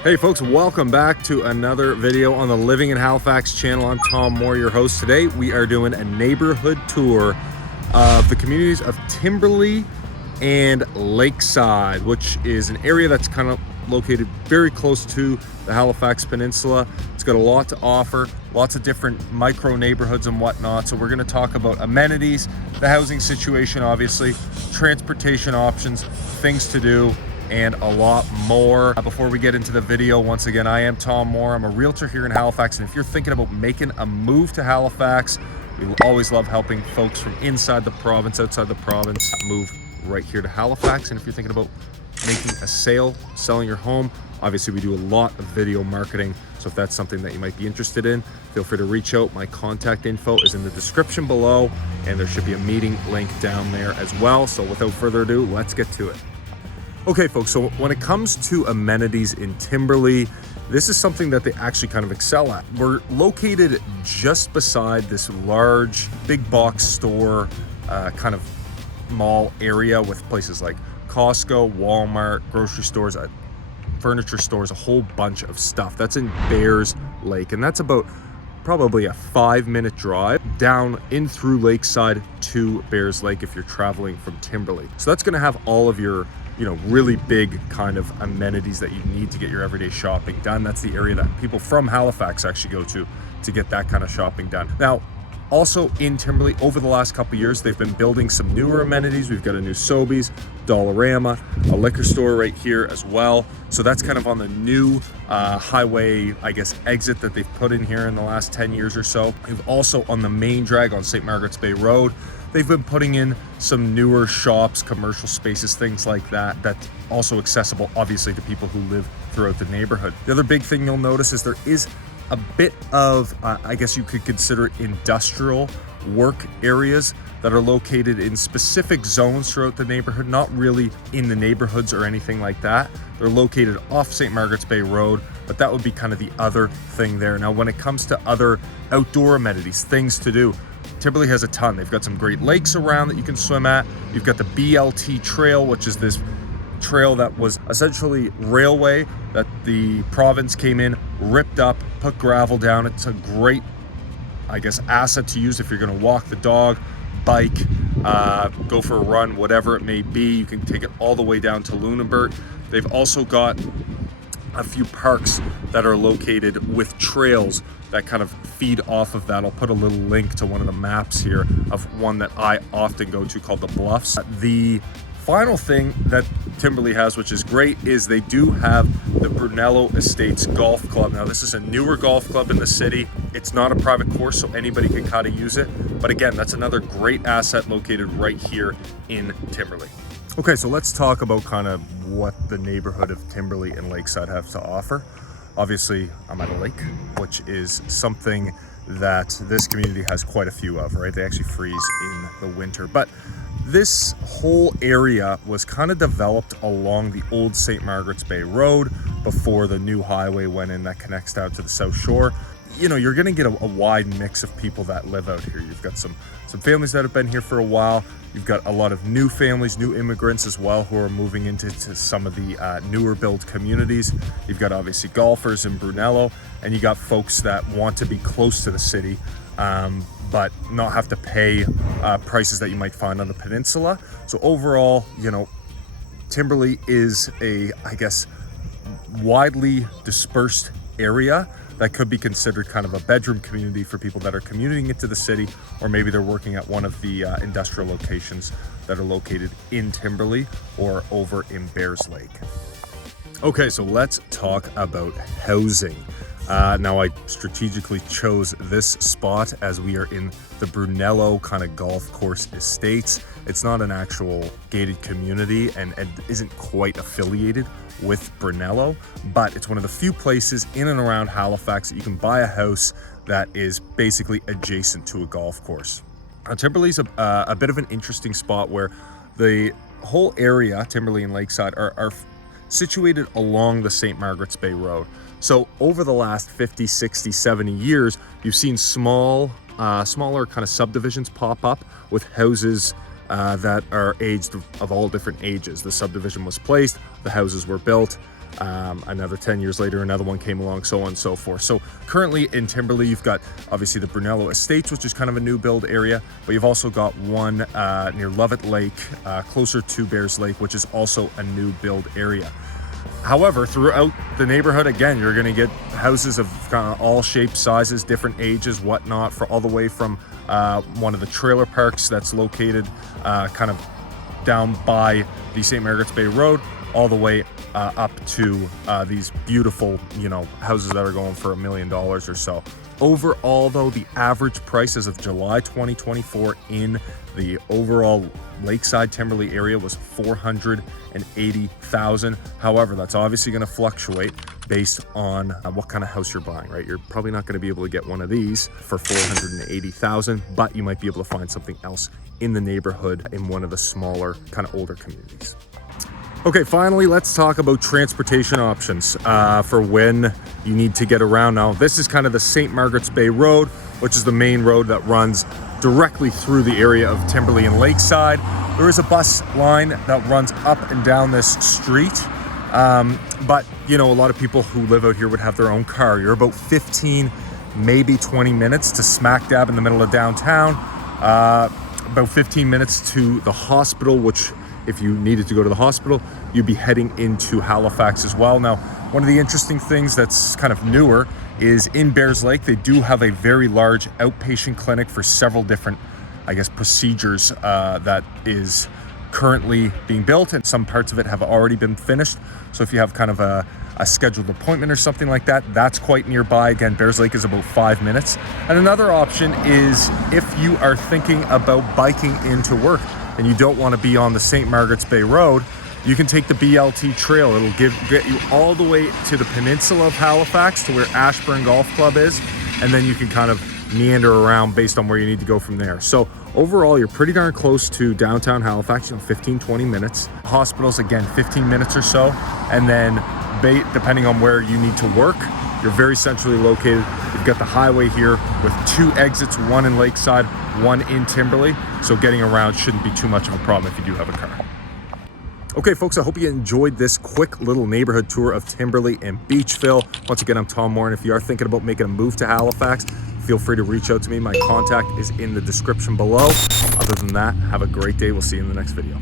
Hey folks, welcome back to another video on the Living in Halifax channel. I'm Tom Moore, your host. Today we are doing a neighborhood tour of the communities of Timberlea and Lakeside, which is an area that's kind of located very close to the Halifax Peninsula. It's got a lot to offer, lots of different micro neighborhoods and whatnot. So we're going to talk about amenities, the housing situation, obviously, transportation options, things to do, and a lot more. Before we get into the video, once again, I am Tom Moore. I'm a realtor here in Halifax, and if you're thinking about making a move to Halifax, we always love helping folks from inside the province, outside the province, move right here to Halifax. And if you're thinking about making a sale, selling your home, obviously we do a lot of video marketing. So if that's something that you might be interested in, feel free to reach out. My contact info is in the description below, and there should be a meeting link down there as well. So without further ado, let's get to it. Okay folks, so when it comes to amenities in Timberlea, this is something that they actually kind of excel at. We're located just beside this large big box store kind of mall area with places like Costco, Walmart, grocery stores, furniture stores, a whole bunch of stuff. That's in Bears Lake, and that's about probably a 5-minute drive down in through Lakeside to Bears Lake if you're traveling from Timberlea. So that's going to have all of your really big kind of amenities that you need to get your everyday shopping done. That's the area that people from Halifax actually go to get that kind of shopping done. Now, also in Timberlea, over the last couple of years, they've been building some newer amenities. We've got a new Sobeys, Dollarama, a liquor store right here as well. So that's kind of on the new highway, I guess, exit that they've put in here in the last 10 years or so. We've also on the main drag on St. Margaret's Bay Road, they've been putting in some newer shops, commercial spaces, things like that, that's also accessible, obviously, to people who live throughout the neighborhood. The other big thing you'll notice is there is a bit of, I guess you could consider it industrial work areas that are located in specific zones throughout the neighborhood, not really in the neighborhoods or anything like that. They're located off St. Margaret's Bay Road, but that would be kind of the other thing there. Now, when it comes to other outdoor amenities, things to do, Timberlea has a ton. They've got some great lakes around that you can swim at. You've got the BLT trail, which is this trail that was essentially railway that the province came in, ripped up, put gravel down. It's a great, I guess, asset to use if you're going to walk the dog, bike, go for a run, whatever it may be. You can take it all the way down to Lunenburg. They've also got a few parks that are located with trails that kind of feed off of that. I'll put a little link to one of the maps here of one that I often go to called the Bluffs. The final thing that Timberlea has, which is great, is they do have the Brunello Estates Golf Club. Now, this is a newer golf club in the city. It's not a private course, so anybody can kind of use it. But again, that's another great asset located right here in Timberlea. Okay, so let's talk about kind of what the neighborhood of Timberlea and Lakeside have to offer. Obviously, I'm at a lake, which is something that this community has quite a few of, right? They actually freeze in the winter. But this whole area was kind of developed along the old St. Margaret's Bay Road before the new highway went in that connects out to the South Shore. You're going to get a wide mix of people that live out here. You've got some families that have been here for a while. You've got a lot of new families, new immigrants as well, who are moving into some of the newer build communities. You've got obviously golfers in Brunello, and you got folks that want to be close to the city, but not have to pay prices that you might find on the peninsula. So overall, Timberlea is I guess, widely dispersed area that could be considered kind of a bedroom community for people that are commuting into the city, or maybe they're working at one of the industrial locations that are located in Timberlea or over in Bears Lake. Okay, so let's talk about housing. Now, I strategically chose this spot as we are in the Brunello kind of golf course estates. It's not an actual gated community and isn't quite affiliated with Brunello, but it's one of the few places in and around Halifax that you can buy a house that is basically adjacent to a golf course. Now, Timberlea's a bit of an interesting spot where the whole area, Timberlea and Lakeside, are situated along the St. Margaret's Bay Road. So over the last 50, 60, 70 years, you've seen smaller kind of subdivisions pop up with houses that are aged of all different ages. The subdivision was placed, the houses were built, Another 10 years later, another one came along, so on and so forth. So currently in Timberlea, you've got obviously the Brunello Estates, which is kind of a new build area, but you've also got one near Lovett Lake, closer to Bears Lake, which is also a new build area. However, throughout the neighborhood, again, you're going to get houses of kind of all shapes, sizes, different ages, whatnot, for all the way from one of the trailer parks that's located kind of down by the St. Margaret's Bay Road, all the way up to these beautiful, you know, houses that are going for $1 million or so. Overall, though, the average price as of July 2024 in the overall Lakeside Timberlea area was $480,000. However, that's obviously going to fluctuate based on what kind of house you're buying, right? You're probably not going to be able to get one of these for $480,000, but you might be able to find something else in the neighborhood in one of the smaller, kind of older communities. Okay, finally, let's talk about transportation options for when you need to get around. Now, this is kind of the St. Margaret's Bay Road, which is the main road that runs directly through the area of Timberlea and Lakeside. There is a bus line that runs up and down this street, but you know, a lot of people who live out here would have their own car. You're about 15, maybe 20 minutes to smack dab in the middle of downtown, about 15 minutes to the hospital, which if you needed to go to the hospital, you'd be heading into Halifax as well. Now, one of the interesting things that's kind of newer is in Bears Lake, they do have a very large outpatient clinic for several different, I guess, procedures that is currently being built, and some parts of it have already been finished. So if you have kind of a scheduled appointment or something like that, that's quite nearby. Again, Bears Lake is about 5 minutes. And another option is if you are thinking about biking into work and you don't want to be on the St. Margaret's Bay Road, you can take the BLT trail. It'll get you all the way to the peninsula of Halifax to where Ashburn Golf Club is, and then you can kind of meander around based on where you need to go from there. So overall, you're pretty darn close to downtown Halifax, 15, 20 minutes. Hospitals, again, 15 minutes or so. And then depending on where you need to work, you're very centrally located. You've got the highway here with 2 exits, one in Lakeside, one in Timberlea. So getting around shouldn't be too much of a problem if you do have a car. Okay, folks, I hope you enjoyed this quick little neighborhood tour of Timberlea and Beachville. Once again, I'm Tom Moore, and if you are thinking about making a move to Halifax, feel free to reach out to me. My contact is in the description below. Other than that, have a great day. We'll see you in the next video.